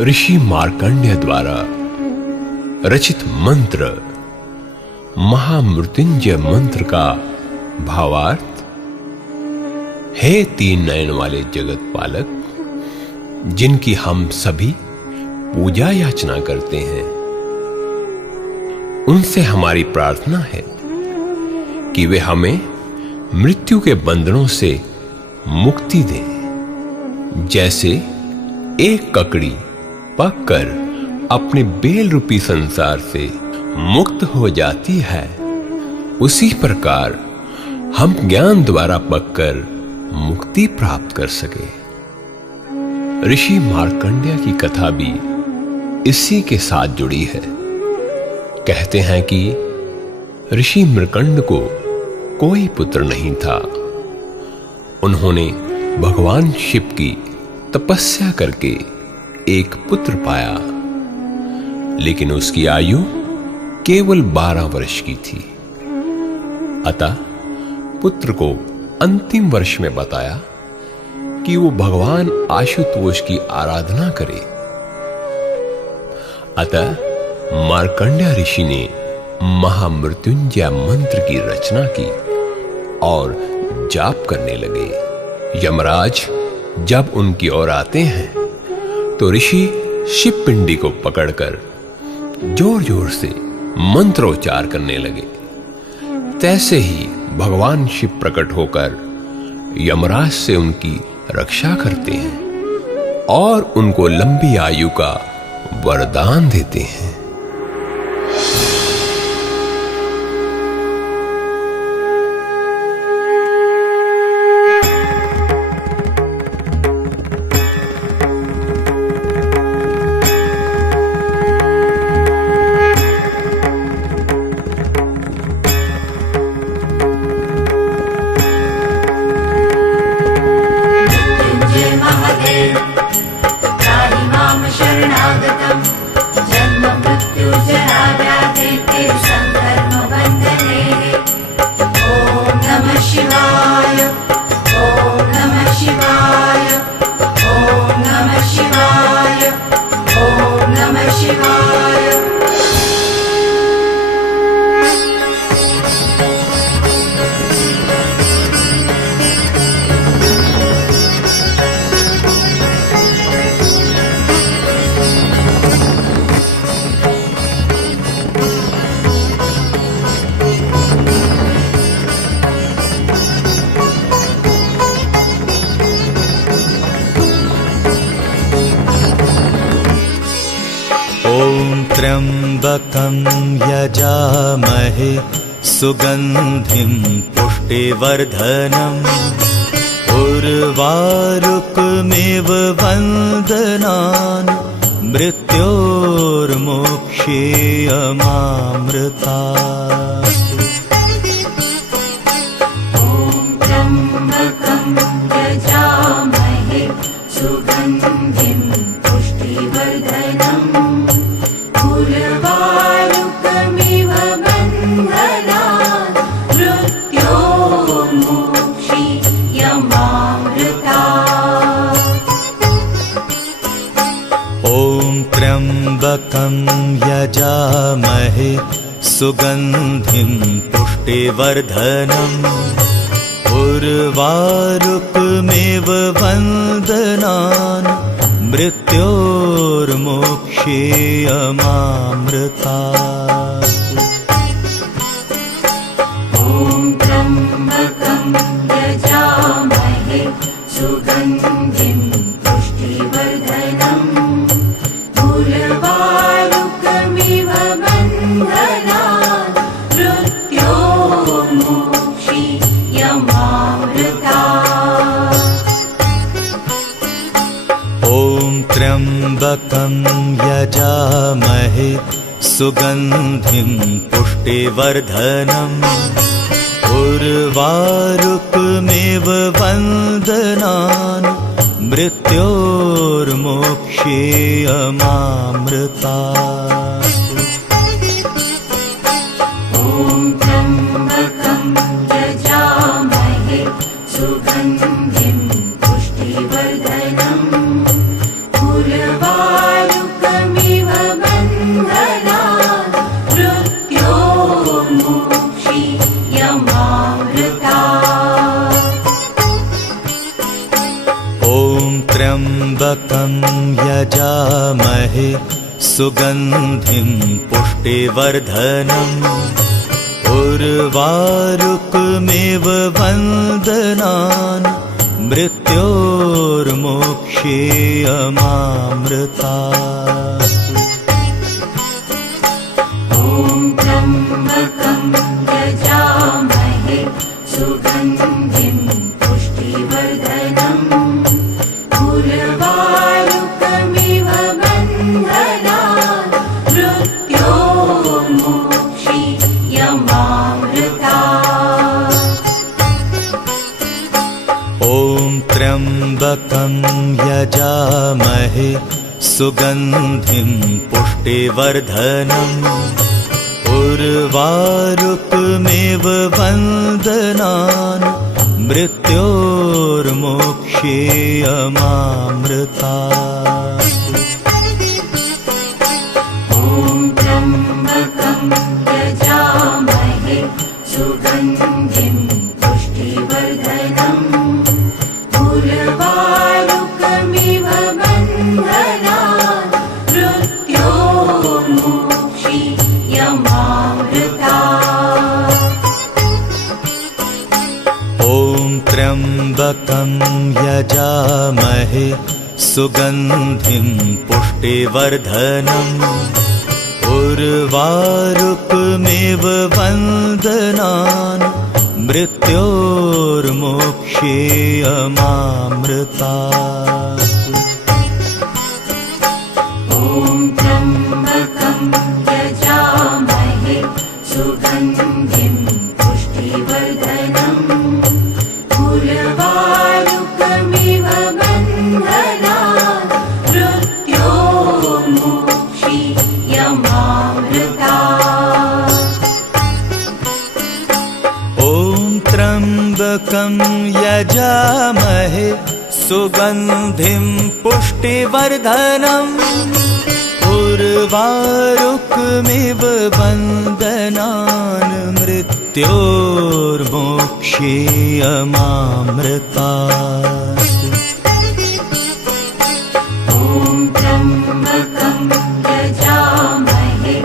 ऋषि मार्कंडेय द्वारा रचित मंत्र महामृत्युंजय मंत्र का भावार्थ। हे तीन नयन वाले जगत पालक, जिनकी हम सभी पूजा याचना करते हैं, उनसे हमारी प्रार्थना है कि वे हमें मृत्यु के बंधनों से मुक्ति दें। जैसे एक ककड़ी पककर अपने बेल रूपी संसार से मुक्त हो जाती है, उसी प्रकार हम ज्ञान द्वारा पककर मुक्ति प्राप्त कर सके। ऋषि मार्कंडेय की कथा भी इसी के साथ जुड़ी है। कहते हैं कि ऋषि मृकंड को कोई पुत्र नहीं था। उन्होंने भगवान शिव की तपस्या करके एक पुत्र पाया, लेकिन उसकी आयु केवल 12 वर्ष की थी। अतः पुत्र को अंतिम वर्ष में बताया कि वो भगवान आशुतोष की आराधना करे। अतः मार्कंडेय ऋषि ने महामृत्युंजय मंत्र की रचना की और जाप करने लगे। यमराज जब उनकी ओर आते हैं तो ऋषि शिव पिंडी को पकड़कर जोर जोर से मंत्रोच्चार करने लगे। तैसे ही भगवान शिव प्रकट होकर यमराज से उनकी रक्षा करते हैं और उनको लंबी आयु का वरदान देते हैं। शरणागतम् जन्म मृत्यु जरा व्याधि संकर्म बंधने। ओम नमः शिवाय, ओम नमः शिवाय, ओम नमः शिवाय, ओम नमः शिवाय। ॐ त्र्यम्बकं यजामहे सुगन्धिं पुष्टिवर्धनम् उर्वारुकमिव वन्दनान् मृत्योर्मोक्षेयमामृतात्। ॐ त्र्यम्बकं यजामहे सुगन्धिं पुष्टिवर्धनम् उर्वारुकमिव बन्धनान् मृत्योर्मोक्षेयमामृतात्। ॐ त्र्यम्बकं यजामहे सुगन्धिं पुष्टिवर्धनम् उर्वारुकमिव वन्दनान् मृत्योर्मोक्षेयमामृतात्। ॐ त्र्यम्बकं यजामहे सुगन्धिं पुष्टिवर्धनम् उर्वारुकमिव बन्धनान् मृत्योर्मोक्षेयमामृतात्। ॐ त्र्यम्बकं यजामहे सुगन्धिं पुष्टिवर्धनम् उर्वारुकमिव वन्दनान् मृत्योर्मोक्षेयमामृतात्। ॐ त्र्यम्बकं यजामहे सुगन्धिं पुष्टिवर्धनम् उर्वारुकमिव ॐ त्र्यम्बकं यजामहे सुगन्धिं पुष्टिवर्धनम् उर्वारुकमिव वन्दनान् मृत्योर्मोक्षेयमामृतात्। ॐ त्र्यम्बकं यजामहे सुगन्धिं पुष्टिवर्धनम् उर्वारुकमिव वन्दनान् मृत्योर्मोक्षेयमामृतात्। ॐ त्र्यम्बकं यजामहे सुगन्धिं पुष्टिवर्धनम् उर्वारुकमिव वन्दनान् मृत्योर्मोक्षेयमामृतात्। ॐ त्र्यम्बकं यजामहे सुगन्धिं पुष्टिवर्धनम् उर्वारुकमिव वन्दनान् मृत्योर्मोक्षेयमामृतात्। ॐ त्र्यम्बकं यजामहे सुगन्धिं पुष्टिवर्धनम् उर्वारुकमिव वन्दनान् मृत्योर्मोक्षेयमामृतात्। ॐ त्र्यम्बकं यजामहे सुगन्धिं पुष्टिवर्धनम् उर्वारुकमिव वन्दनान् मृत्योर्मोक्षेयमामृतात्। ॐ त्र्यम्बकं यजामहे सुगन्धिं पुष्टिवर्धनम् उर्वारुकमिव वन्दनान् मृत्योर्मोक्षेयमामृतात्। ॐ त्र्यम्बकं यजामहे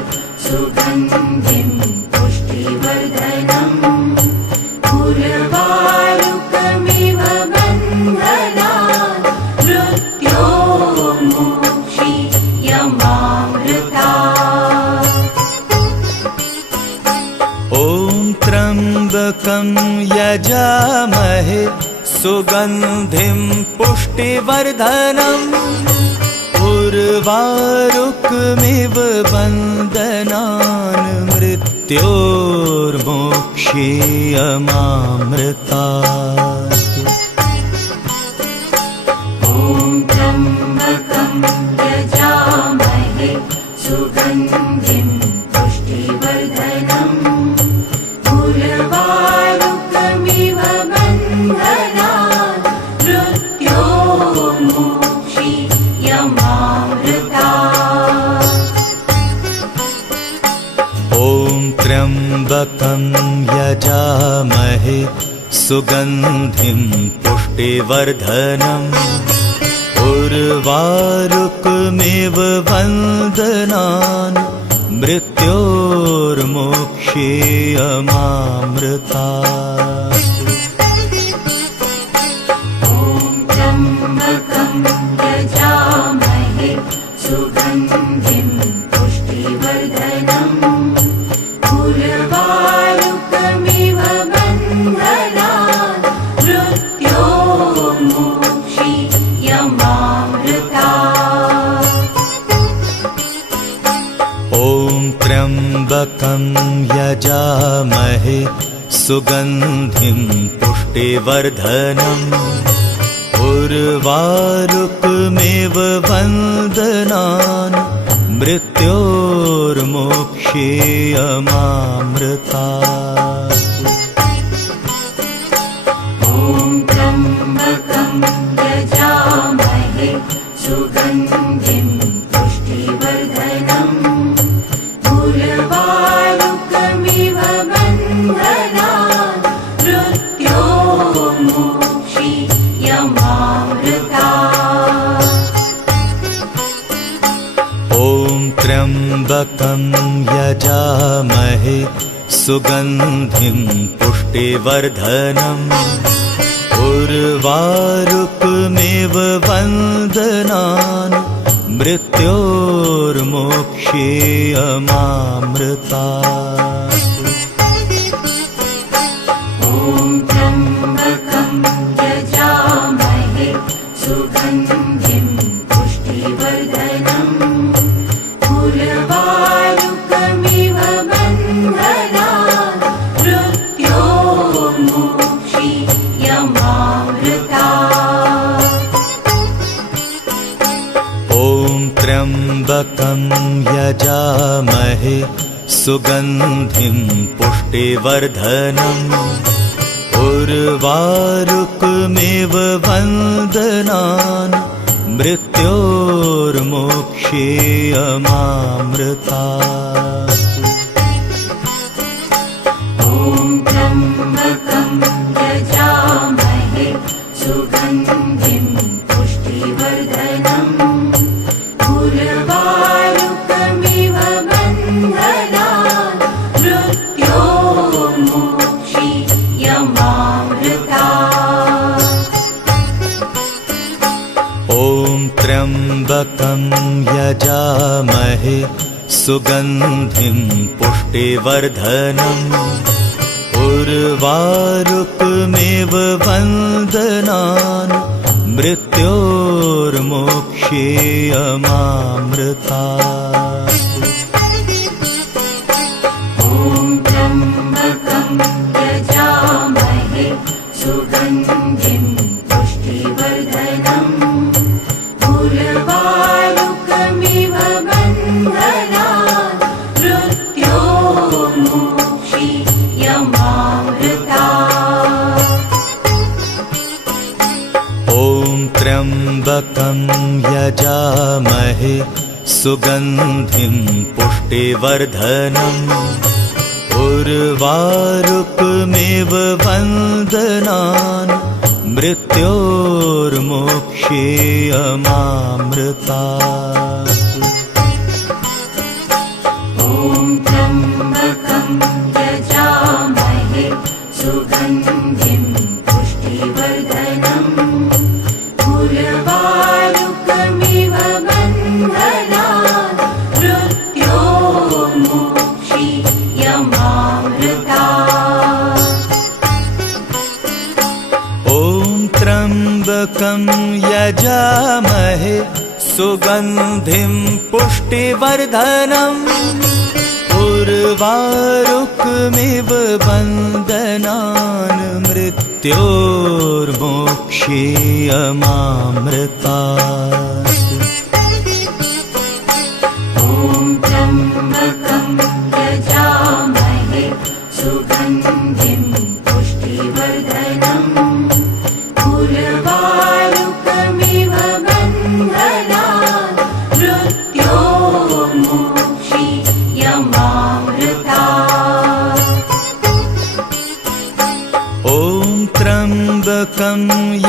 सुगन्धिं पुष्टिवर्धनम् उर्वारुकमिव वन्दनान् मृत्योर्मोक्षेयमामृतात्। ॐ त्र्यम्बकं यजामहे सुगन्धिं पुष्टिवर्धनम् उर्वारुकमिव वन्दनान् मृत्योर्मोक्षेयमामृतात्। ॐ त्र्यम्बकं यजामहे सुगन्धिं पुष्टिवर्धनम् उर्वारुकमिव वन्दनान् मृत्योर्मोक्षेयमामृतात्। ॐ त्र्यम्बकं यजामहे सुगन्धिं पुष्टिवर्धनम् उर्वारुकमिव वन्दनान् मृत्योर्मोक्षेयमामृतात्। ॐ त्र्यम्बकं यजामहे सुगन्धिं पुष्टिवर्धनम् उर्वारुकमिव वन्दनान् मृत्योर्मोक्षेयमामृतात्। ॐ त्र्यम्बकं यजामहे सुगन्धिं पुष्टिवर्धनम् उर्वारुकमिव वन्दनान् मृत्योर्मोक्षेयमामृतात्। ॐ त्र्यम्बकं यजामहे सुगन्धिं पुष्टिवर्धनम् उर्वारुकमिव वन्दनान् त्र्यम्बकं यजामहे सुगन्धिं पुष्टिवर्धनम् उर्वारुकमिव वन्दनान् मृत्योर्मोक्षेयमामृतात्। ॐ त्र्यम्बकं यजामहे सुगन्धिं पुष्टिवर्धनम् उर्वारुकमिव बन्धनान् मृत्योर्मोक्षीयमामृतात्। ॐ त्र्यम्बकं यजामहे सुगन्धिं पुष्टिवर्धनम् उर्वारुकमिव वन्दनान् मृत्योर्मोक्षेयमामृतात्। ॐ त्र्यम्बकं यजामहे सुगन्धिं पुष्टिवर्धनम् उर्वारुकमिव बन्धनान् मृत्योर्मोक्षीयमामृतात्। ॐ त्र्यम्बकं यजामहे सुगन्धिं पुष्टिवर्धनम् उर्वारुकमिव वन्दनान् मृत्योर्मोक्षेयमामृतात्। ॐ त्र्यम्बकं यजामहे सुगन्धिं पुष्टिवर्धनम् उर्वारुकमिव बन्धनान् मृत्योर्मोक्षीयमामृतात्। ॐ त्र्यम्बकं यजामहे सुगन्धिं पुष्टिवर्धनम् उर्वारुकमिव वन्दनान् मृत्योर्मोक्षेयमामृतात्। ॐ त्र्यम्बकं यजामहे सुगन्धिं पुष्टिवर्धनम् उर्वारुकमिव बन्धनान् मृत्योर्मोक्षीयमामृतात्। ॐ त्र्यम्बकं यजामहे सुगन्धिं पुष्टिवर्धनम् उर्वारुकमिव वन्दनान् मृत्योर्मोक्षेयमामृतात्। ॐ त्र्यम्बकं यजामहे सुगन्धिं पुष्टिवर्धनम् उर्वारुकमिव बन्धनान् मृत्योर्मोक्षीयमामृतात्। ॐ त्र्यम्बकं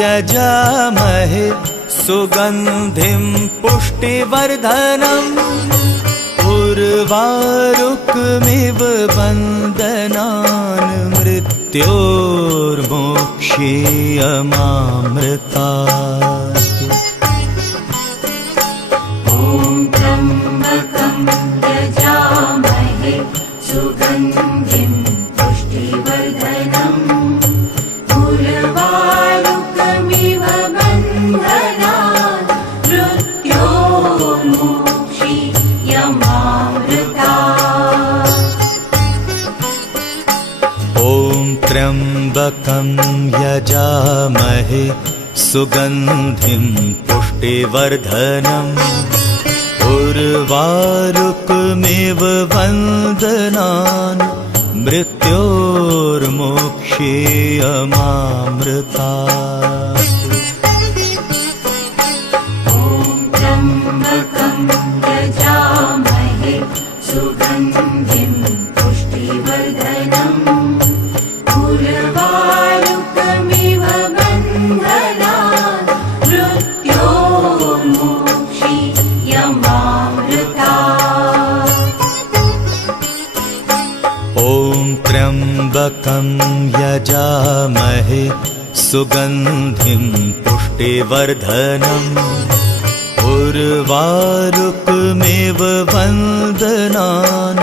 यजामहे सुगन्धिं पुष्टिवर्धनम् उर्वारुकमिव वन्दनान् मृत्योर्मोक्षेयमामृतात्। ॐ त्र्यम्बकं यजामहे सुगन्धिं पुष्टिवर्धनम् उर्वारुकमिव बन्धनान् मृत्योर्मोक्षीयमामृतात्। ॐ त्र्यम्बकं यजामहे सुगन्धिं पुष्टिवर्धनम् उर्वारुकमिव वन्दनान् मृत्योर्मोक्षेयमामृतात्। ॐ त्र्यम्बकं यजामहे सुगन्धिं पुष्टिवर्धनम् उर्वारुकमिव बन्धनान् मृत्योर्मोक्षीयमामृतात्। यजामहे सुगन्धिं पुष्टिवर्धनम् उर्वारुकमिव वन्दनान्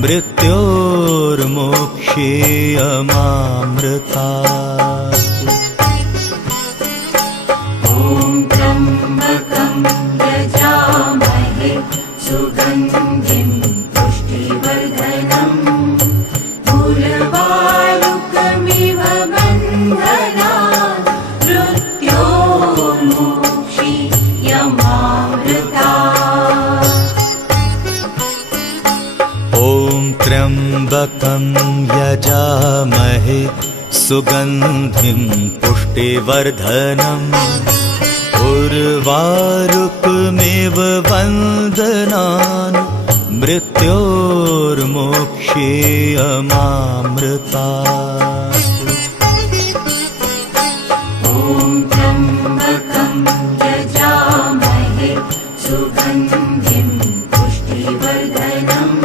मृत्योर्मोक्षीयमामृतात्। ॐ त्र्यम्बकं यजामहे सुगन्धिं पुष्टिवर्धनम् उर्वारुकमिव वन्दनान् मृत्योर्मोक्षीयमामृतात्। ॐ त्र्यम्बकं यजामहे सुगन्धिं पुष्टिवर्धनम् उर्वारुकमिव वन्दनान् मृत्योर्मोक्षीयमामृतात्। ॐ त्र्यम्बकं यजामहे सुगन्धिं पुष्टिवर्धनम्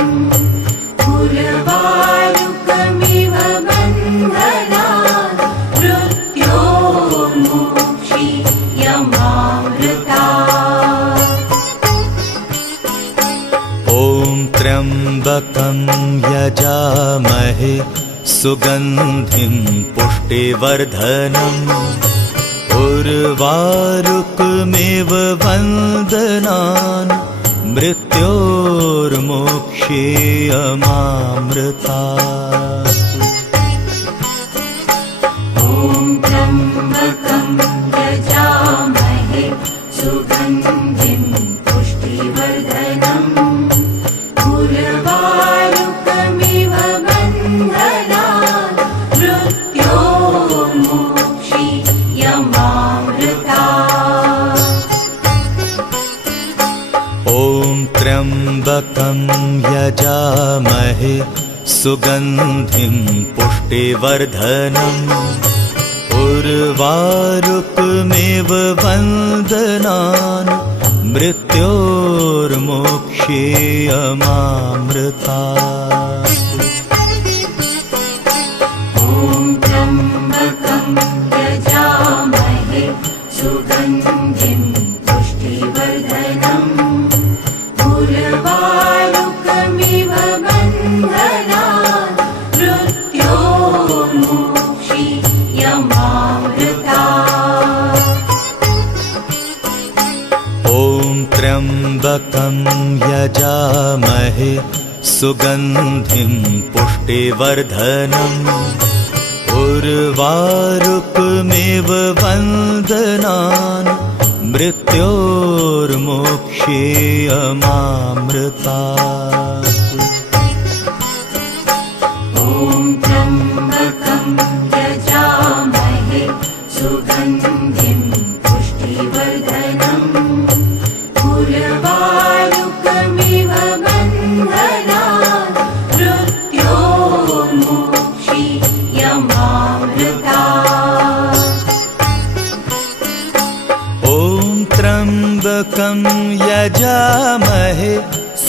उर्वारुकमिव वन्दनान् मृत्योर्मोक्षीयमामृतात्। ॐ त्र्यम्बकं यजामहे सुगन्धिं पुष्टिवर्धनम् उर्वारुकमिव वन्दनान् मृत्योर्मोक्षीयमामृतात्। ॐ त्र्यम्बकं यजामहे सुगन्धिं पुष्टिवर्धनम् उर्वारुकमिव वन्दनान् मृत्योर्मोक्षीयमामृतात्। ॐ त्र्यम्बकं यजामहे सुगन्धिं पुष्टिवर्धनम् उर्वारुकमिव वन्दनान् मृत्योर्मोक्षीयमामृतात्। ॐ त्र्यम्बकं यजामहे सुगन्धिं पुष्टिवर्धनम् उर्वारुकमिव वन्दनान् मृत्योर्मोक्षीयमामृतात्। ॐ त्र्यम्बकं यजामहे सुगन्धिं पुष्टिवर्धनम् उर्वारुकमिव वन्दनान् मृत्योर्मोक्षीयमामृतात्। ॐ त्र्यम्बकं यजामहे सुगन्धिं पुष्टिवर्धनम् उर्वारुकमिव वन्दनान् मृत्योर्मोक्षीयमामृतात्। ॐ त्र्यम्बकं यजामहे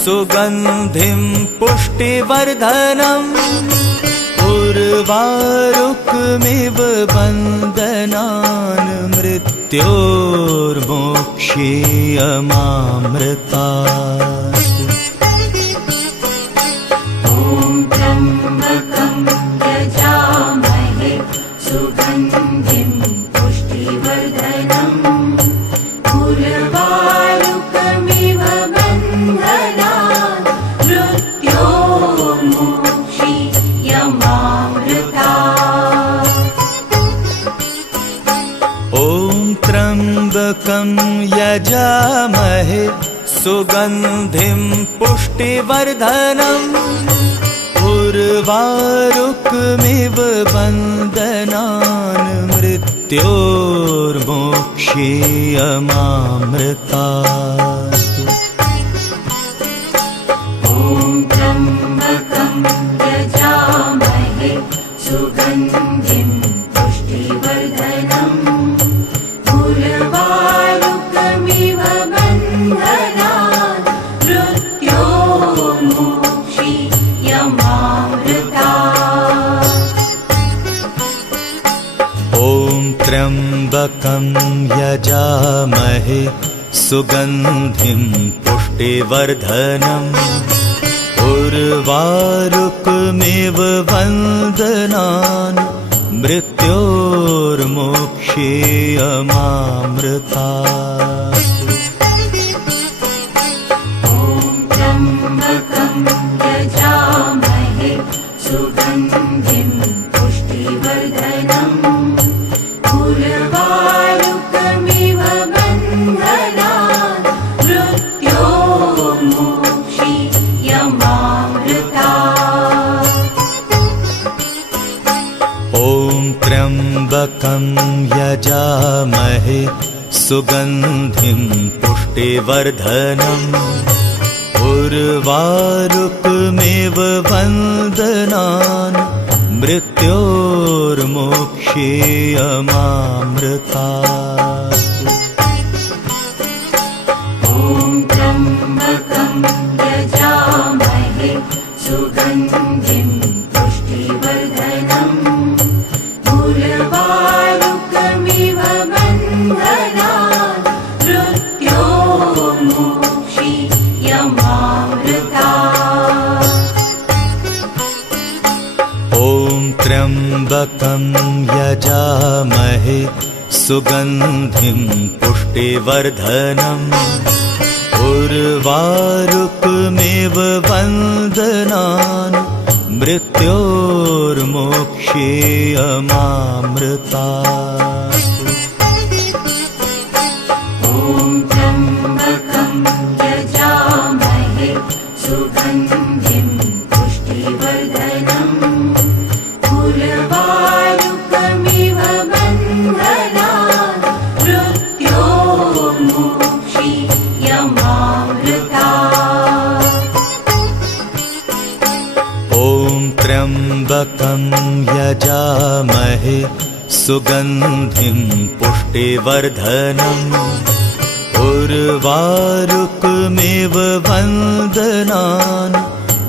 सुगन्धिं पुष्टिवर्धनम् उर्वारुकमिव वन्दनान् मृत्योर्मोक्षीयमामृतात्। ॐ त्र्यम्बकं यजामहे सुगन्धिं पुष्टिवर्धनम् उर्वारुकमिव वन्दनान् मृत्योर्मोक्षीयमामृतात्। ॐ त्र्यम्बकं यजामहे सुगन्धिं पुष्टिवर्धनम् उर्वारुकमिव वन्दनान् मृत्योर्मोक्षीयमामृतात्। ॐ त्र्यम्बकं यजामहे सुगन्धिं पुष्टिवर्धनम् उर्वारुकमिव वन्दनान् मृत्योर्मोक्षीयमामृतात्। ॐ त्र्यम्बकं यजामहे सुगन्धिं पुष्टिवर्धनम् उर्वारुकमिव वन्दनान् मृत्योर्मोक्षीयमामृतात्। त्र्यम्बकं यजामहे सुगन्धिं पुष्टिवर्धनम् उर्वारुकमिव बन्धनान् मृत्योर्मोक्षीयमामृतात्। ॐ त्र्यम्बकं यजामहे सुगन्धिं पुष्टिवर्धनम् उर्वारुकमिव वन्दनान् मृत्योर्मोक्षीयमामृतात्। ॐ त्र्यम्बकं यजामहे सुगन्धिं पुष्टिवर्धनम् उर्वारुकमिव बन्धनान् मृत्योर्मोक्षीयमामृतात्। ॐ त्र्यम्बकं यजामहे सुगन्धिं पुष्टिवर्धनम् उर्वारुकमिव वन्दनान् मृत्योर्मोक्षीयमामृतात्। ॐ त्र्यम्बकं यजामहे सुगन्धिं पुष्टिवर्धनम् उर्वारुकमिव बन्धनान् मृत्योर्मोक्षीयमामृतात्। ॐ त्र्यम्बकं यजामहे सुगन्धिं पुष्टिवर्धनम् उर्वारुकमिव वन्दनान्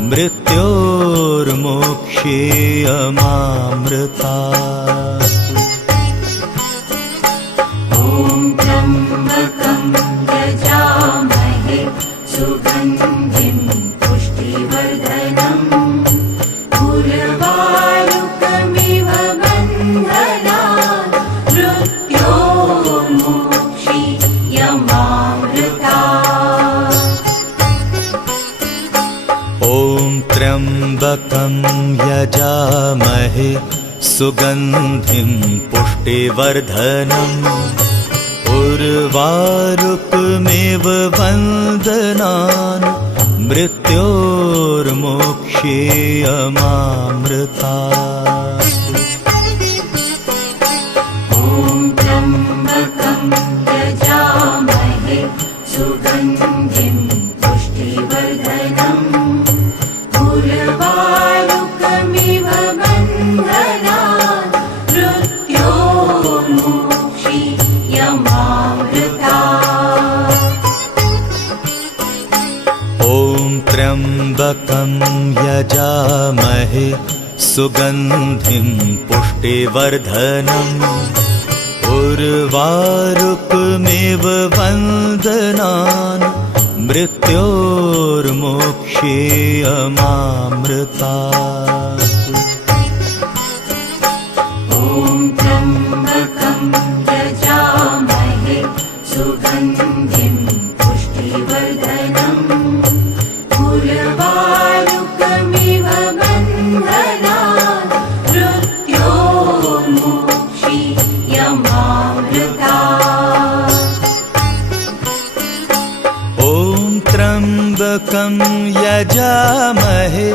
मृत्योर्मोक्षीयमामृतात्। ॐ त्र्यम्बकं यजामहे सुगन्धिं पुष्टिवर्धनम् उर्वारुकमिव बन्धनान् मृत्योर्मोक्षीयमामृतात्। ॐ त्र्यम्बकं यजामहे सुगन्धिं पुष्टिवर्धनम् उर्वारुकमिव वन्दनान् मृत्योर्मोक्षीयमामृतात्। ॐ त्र्यम्बकं यजामहे सुगन्धिं पुष्टिवर्धनम् उर्वारुकमिव बन्धनान् मृत्योर्मोक्षीयमामृतात्। ॐ त्र्यम्बकं यजामहे सुगन्धिं पुष्टिवर्धनम् उर्वारुकमिव वन्दनान् मृत्योर्मोक्षीयमामृतात्। ॐ त्र्यम्बकं यजामहे सुगन्धिं पुष्टिवर्धनम् उर्वारुकमिव बन्धनान् मृत्योर्मोक्षीयमामृतात्। ॐ त्र्यम्बकं यजामहे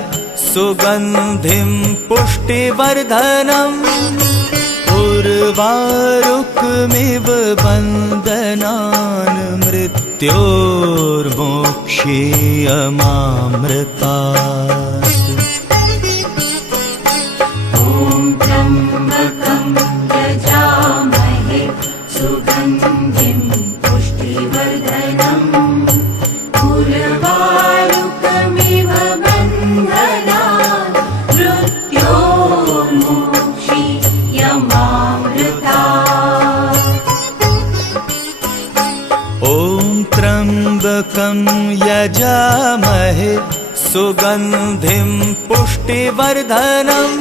सुगन्धिं पुष्टिवर्धनम् उर्वारुकमिव बन्धनान् मृत्योर्मोक्षीयमामृतात्। ॐ त्र्यम्बकं यजामहे सुगन्धिं पुष्टिवर्धनम् उर्वारुकमिव बन्धनान् मृत्योर्मोक्षीयमामृतात्। यजामहे सुगन्धिं पुष्टिवर्धनम्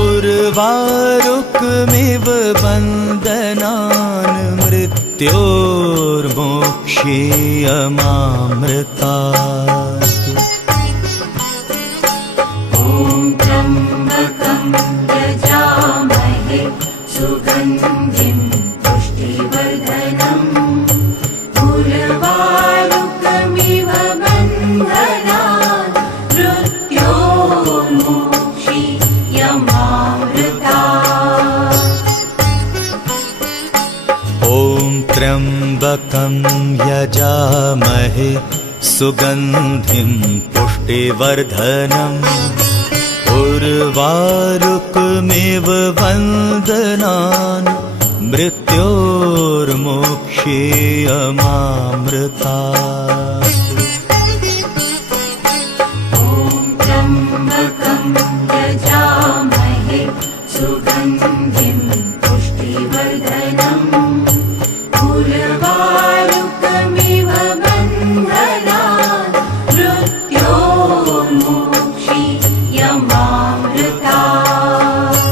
उर्वारुकमिव बन्धनान् मृत्योर्मोक्षीयमामृतात्। ॐ त्र्यम्बकं यजामहे सुगन्धिं पुष्टिवर्धनम् उर्वारुकमिव बन्धनान् मृत्योर्मोक्षीयमामृतात्। ॐ त्र्यम्बकं यजामहे सुगन्धिं पुष्टिवर्धनम् उर्वारुकमिव बन्धनान् मृत्योर्मोक्षीयमामृतात्। ॐ त्र्यम्बकं यजामहे सुगन्धिं पुष्टिवर्धनम् उर्वारुकमिव बन्धनान् मृत्योर्मोक्षीयमामृतात्।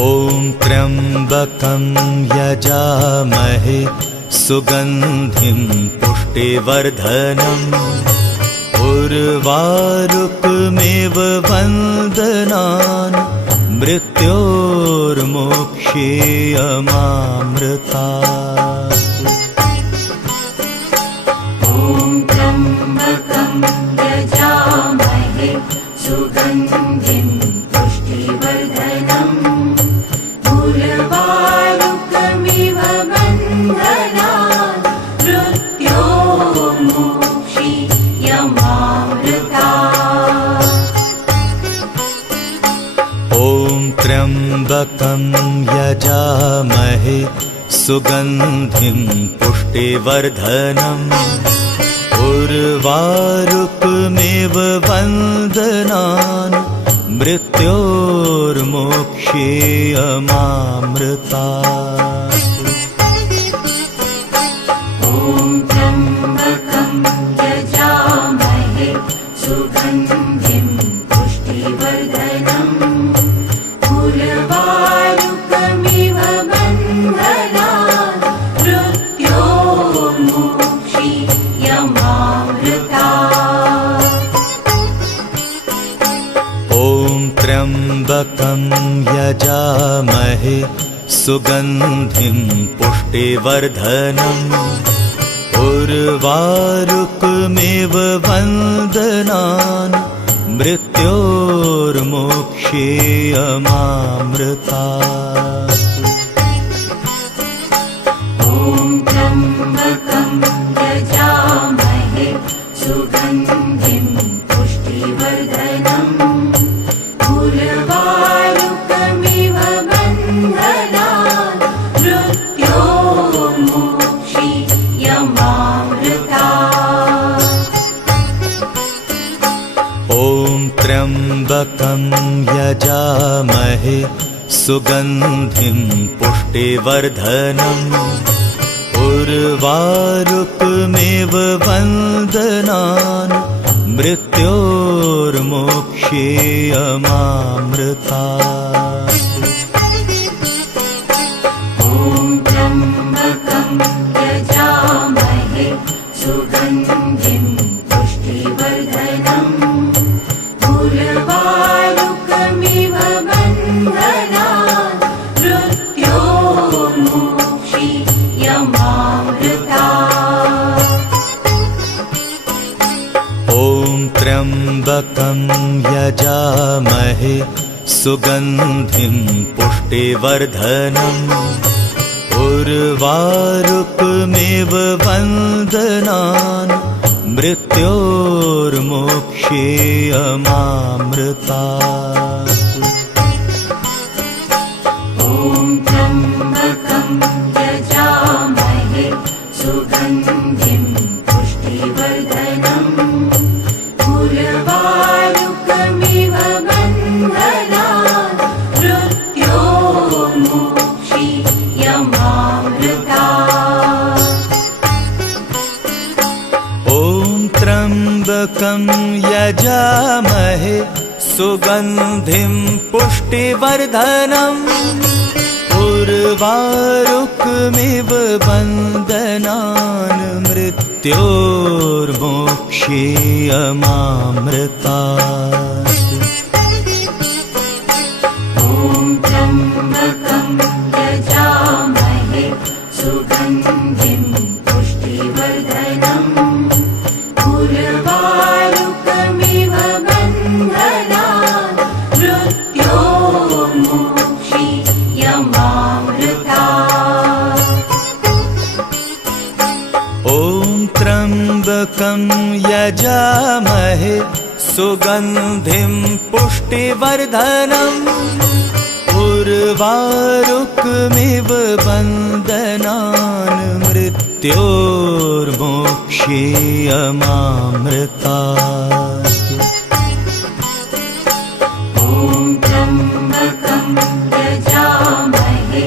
ॐ त्र्यम्बकं यजामहे सुगन्धिं पुष्टिवर्धनम् उर्वारुकमिव बन्धनान् मृत्योर्मोक्षीयमामृतात्। ॐ त्र्यम्बकं यजामहे सुगन्धिं पुष्टिवर्धनम् उर्वारुकमिव बन्धनान् मृत्योर्मोक्षीयमामृतात्। ॐ त्र्यम्बकं यजामहे सुगन्धिं पुष्टिवर्धनम् उर्वारुकमिव बन्धनान् मृत्योर्मोक्षीयमामृतात्। ॐ त्र्यम्बकं यजामहे सुगन्धिं पुष्टिवर्धनम् उर्वारुकमिव बन्धनान् मृत्योर्मोक्षीयमामृतात्। ॐ त्र्यम्बकं यजामहे सुगन्धिं पुष्टिवर्धनम् उर्वारुकमिव बन्धनान् मृत्योर्मोक्षीयमामृतात्। ॐ त्र्यम्बकं यजामहे सुगन्धिं पुष्टिवर्धनम् उर्वारुकमिव बन्धनान् मृत्योर्मोक्षीयमामृतात्। ॐ त्र्यम्बकं यजामहे सुगन्धिं पुष्टिवर्धनम् उर्वारुकमिव बन्धनान् मृत्योर्मोक्षीयमामृतात्। ॐ त्र्यम्बकं यजामहे सुगन्धिं पुष्टिवर्धनम् उर्वारुकमिव बन्धनान् मृत्योर्मोक्षीयमामृतात्। ॐ त्र्यम्बकं यजामहे सुगन्धिं पुष्टिवर्धनम् उर्वारुकमिव बन्धनान् मृत्योर्मोक्षीयमामृतात्। ॐ त्र्यम्बकं यजामहे सुगन्धिं पुष्टिवर्धनम् उर्वारुकमिव बन्धनान् मृत्योर्मोक्षीयमामृतात्। पुष्टिवर्धनम् उर्वारुकमिव बन्धनान् मृत्योर्मोक्षीयमामृतात्। ॐ त्र्यम्बकं यजामहे सुगन्धिं पुष्टिवर्धनम् उर्वारुकमिव बन्धनान् मृत्योर्मोक्षीयमामृतात्। ॐ त्र्यम्बकं यजामहे सुगन्धिं पुष्टिवर्धनम् उर्वारुकमिव बन्धनान् मृत्योर्मोक्षीयमामृतात्। ॐ त्र्यम्बकं यजामहे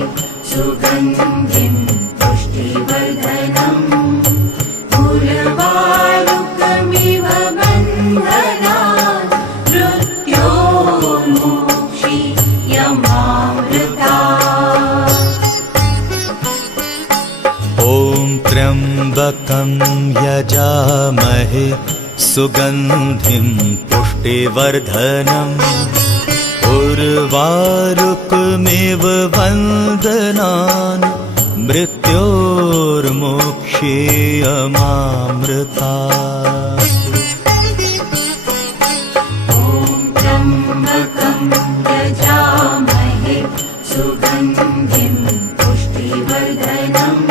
सुगन्धिं पुष्टिवर्धनम् उर्वारुकमिव बन्धनान् मृत्योर्मोक्षीयमामृतात्। ॐ त्र्यम्बकं यजामहे सुगन्धिं पुष्टिवर्धनम् उर्वारुकमिव बन्धनान् मृत्योर्मोक्षीयमामृतात्। ॐ त्र्यम्बकं यजामहे सुगन्धिं पुष्टिवर्धनम्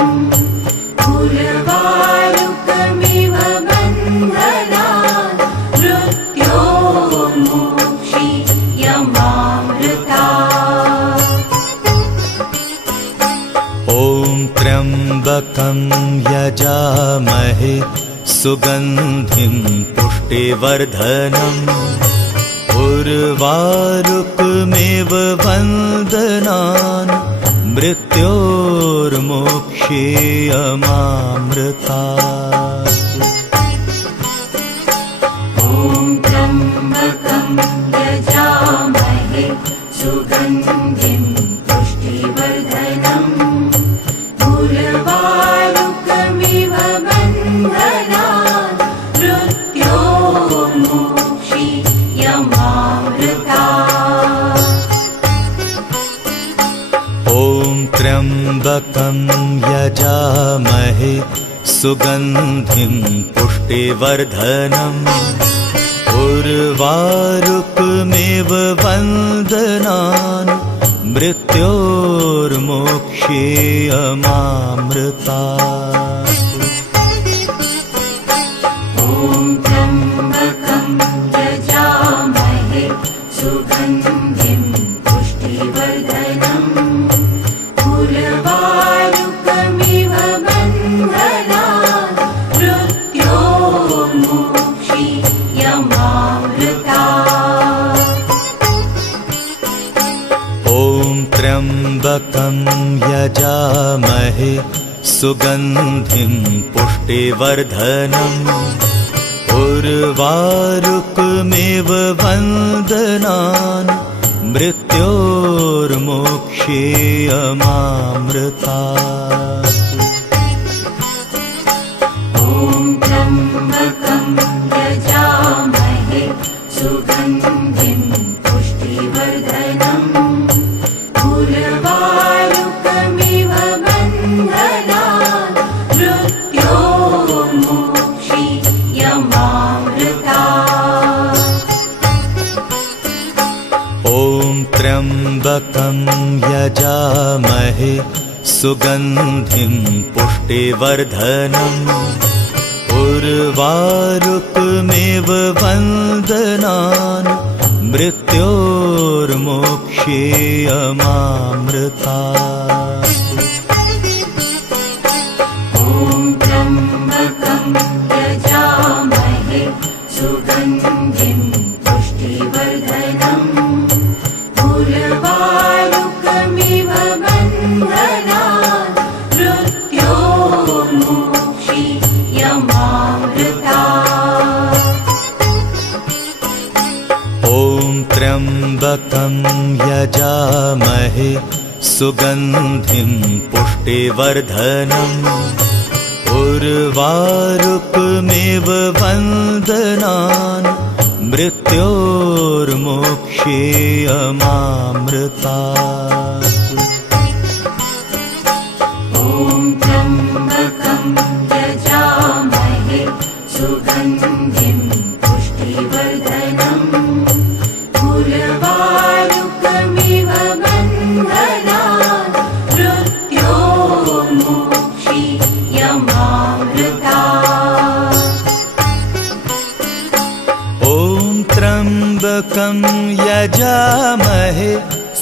उर्वारुकमिव बन्धनान् मृत्योर्मोक्षीयमामृतात्। ॐ त्र्यम्बकं यजामहे सुगन्धिं पुष्टिवर्धनम् उर्वारुकमिव बन्धनान् मृत्योर्मोक्षीयमामृतात्। ॐ त्र्यम्बकं यजामहे सुगन्धिं पुष्टिवर्धनम् उर्वारुकमिव बन्धनान् मृत्योर्मोक्षीयमामृतात्। ॐ त्र्यम्बकं यजामहे सुगन्धिं पुष्टिवर्धनम् उर्वारुकमिव बन्धनान् मृत्योर्मोक्षीयमामृतात्। ॐ त्र्यम्बकं यजामहे सुगन्धिं पुष्टिवर्धनम् उर्वारुकमिव बन्धनान् मृत्योर्मोक्षीयमामृतात्। ॐ त्र्यम्बकं यजामहे सुगन्धिं पुष्टिवर्धनम् उर्वारुकमिव बन्धनान् मृत्योर्मोक्षीयमामृतात्। ॐ त्र्यम्बकं यजामहे सुगन्धिं पुष्टिवर्धनम् उर्वारुकमिव बन्धनान् मृत्योर्मोक्षीयमामृतात्। ॐ त्र्यम्बकं यजामहे सुगन्धिं पुष्टिवर्धनम् उर्वारुकमिव बन्धनान् मृत्योर्मोक्षीयमामृतात्। ॐ त्र्यम्बकं यजामहे सुगन्धिं पुष्टिवर्धनम् उर्वारुकमिव बन्धनान् मृत्योर्मोक्षीयमामृतात्। ॐ त्र्यम्बकं यजामहे यजामहे सुगन्धिं पुष्टिवर्धनम् उर्वारुकमिव वन्दनान् मृत्योर्मोक्षेयमामृतात्। ॐ त्र्यम्बकं यजामहे सुगन्धिं पुष्टिवर्धनम् उर्वारुकमिव वन्दनान् मृत्योर्मोक्षेयमामृतात्। ॐ त्र्यम्बकं यजामहे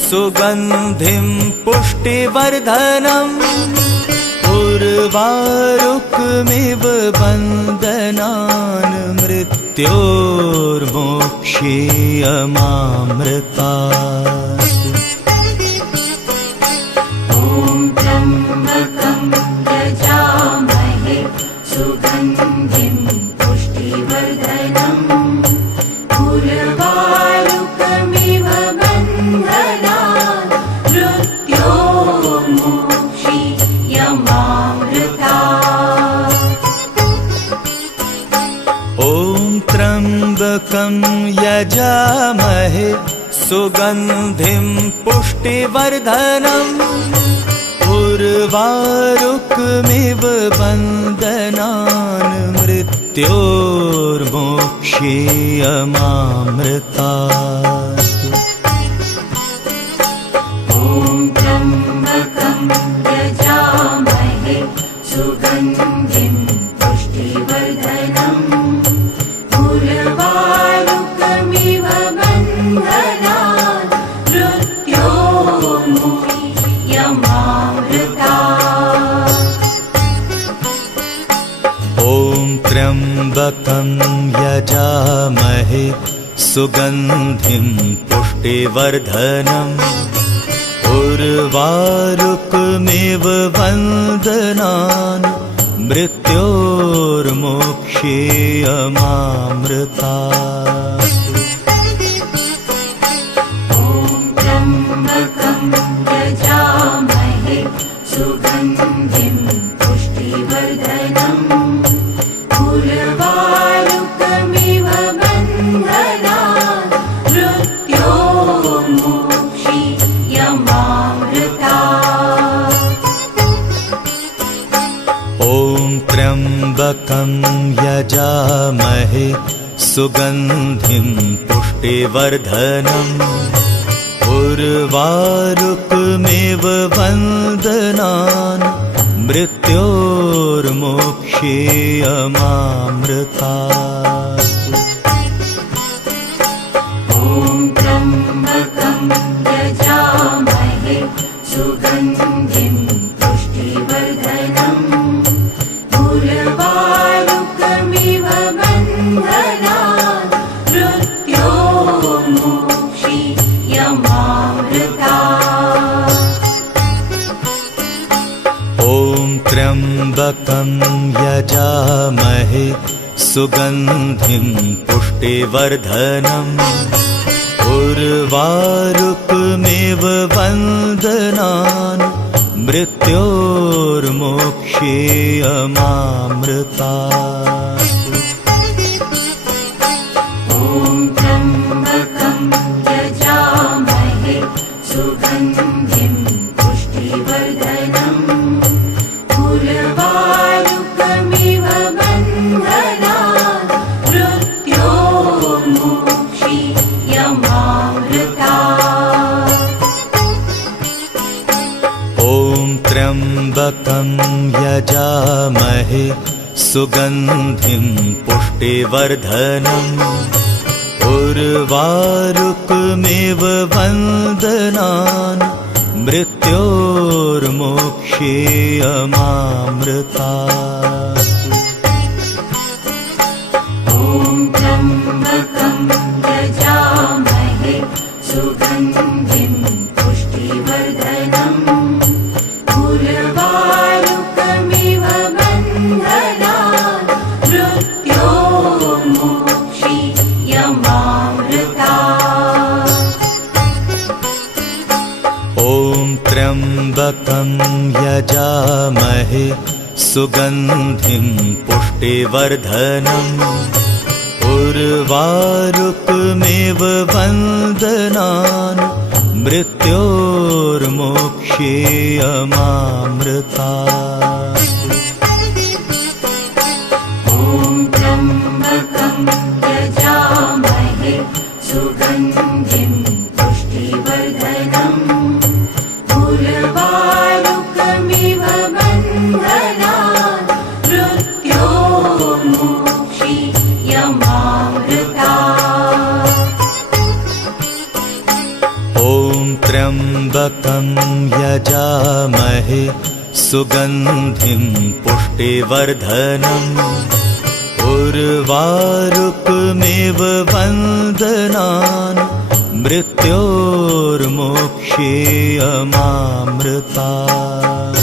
सुगन्धिं पुष्टिवर्धनम् उर्वारुकमिव वन्दनान् मृत्योर्मोक्षेयमामृतात्। ॐ त्र्यम्बकं यजामहे सुगन्धिं पुष्टिवर्धनम् उर्वारुकमिव वन्दनान् मृत्योर्मोक्षेयमामृतात्। ॐ त्र्यम्बकं यजामहे सुगन्धिं पुष्टिवर्धनम् उर्वारुकमिव वन्दनान् मृत्योर्मोक्षेयमामृतात्। ॐ त्र्यम्बकं यजामहे सुगन्धिं पुष्टिवर्धनम् उर्वारुकमिव वन्दनान् मृत्योर्मोक्षेयमामृतात्। ॐ त्र्यम्बकं यजामहे सुगन्धिं पुष्टिवर्धनम् उर्वारुकमिव वन्दनान् मृत्योर्मोक्षेयमामृतात्। ॐ त्र्यम्बकं यजामहे सुगन्धिं पुष्टिवर्धनम् उर्वारुकमिव वन्दनान् मृत्योर्मोक्षेयमामृतात्। ॐ त्र्यम्बकं यजामहे सुगन्धिं पुष्टिवर्धनम् उर्वारुकमिव वन्दनान् मृत्योर्मोक्षेयमामृतात्। ॐ त्र्यम्बकं यजामहे सुगन्धिं पुष्टिवर्धनम् उर्वारुकमिव वन्दनान् मृत्योर्मोक्षेयमामृतात्। ॐ त्र्यम्बकं यजामहे सुगन्धिं पुष्टिवर्धनम् उर्वारुकमिव वन्दनान् मृत्योर्मोक्षेयमामृतात्। ॐ त्र्यम्बकं यजामहे सुगन्धिं पुष्टिवर्धनम् उर्वारुकमिव वन्दनान् मृत्योर्मोक्षेयमामृतात्। ॐ त्र्यम्बकं यजामहे सुगन्धिं पुष्टिवर्धनम् उर्वारुकमिव वन्दनान् मृत्योर्मोक्षेयमामृतात्। ॐ त्र्यम्बकं यजामहे सुगन्धिं पुष्टिवर्धनम् उर्वारुकमिव वन्दनान् मृत्योर्मोक्षेयमामृतात्। ॐ त्र्यम्बकं यजामहे सुगन्धिं पुष्टिवर्धनम् उर्वारुकमेव वन्दनान् मृत्योर्मोक्षेयमामृतात्। ॐ त्र्यम्बकं यजामहे सुगन्धिं पुष्टिवर्धनम् उर्वारुकमिव बन्धनान् मृत्योर्मोक्षीयमामृतात्। ॐ त्र्यम्बकं यजामहे सुगन्धिं पुष्टिवर्धनम् उर्वारुकमेव वन्दनान् मृत्योर्मोक्षेयमामृतात्।